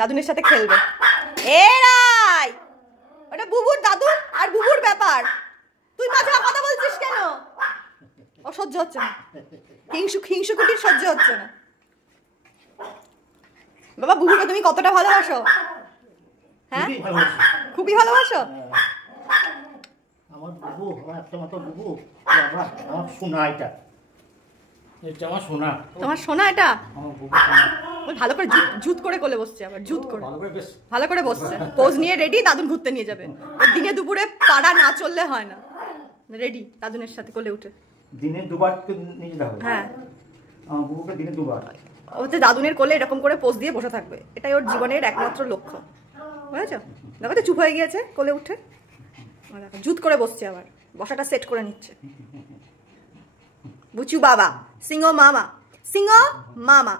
দাদুনের সাথে খেলবে। এরাই ওটা বুবুর দাদু আর বুবুর ব্যাপার, তুই মাঝে কথা বলছিস কেন? অসহ্য হচ্ছে না, হিংসুকুটির সহ্য হচ্ছে না। বাবা বুবুকে তুমি কতটা ভালোবাসো? হ্যাঁ খুবই ভালোবাসো। আমার বুবু, আমার একটা মাত্র বুবু, আমার সোনা এটা, এটা আমার সোনা। তোমার সোনা এটা? আমার বুবু সোনা। ভালো করে জুত করে কোলে বসছে, আবার জুত করে ভালো করে বসছে, পোজ নিয়ে রেডি, দাদুন ঘুরতে নিয়ে যাবে। দিনে দুপুরে পাড়া না চললে হয় না, রেডি দাদুনের সাথে কোলে উঠে। দিনে দুবার নিয়ে যেতে হবে। হ্যাঁ আমার বুবুকে দিনে দুবার। হচ্ছে দাদুনের কোলে এরকম করে পোজ দিয়ে বসে থাকবে, এটাই ওর জীবনের একমাত্র লক্ষ্য, বুঝেছো? দেখো তো চুপ হয়ে গিয়েছে কোলে উঠে, জুত করে বসছে, আবার বসাটা সেট করে নিচ্ছে। বুচু বাবা, সিংহ মামা, সিংহ মামা।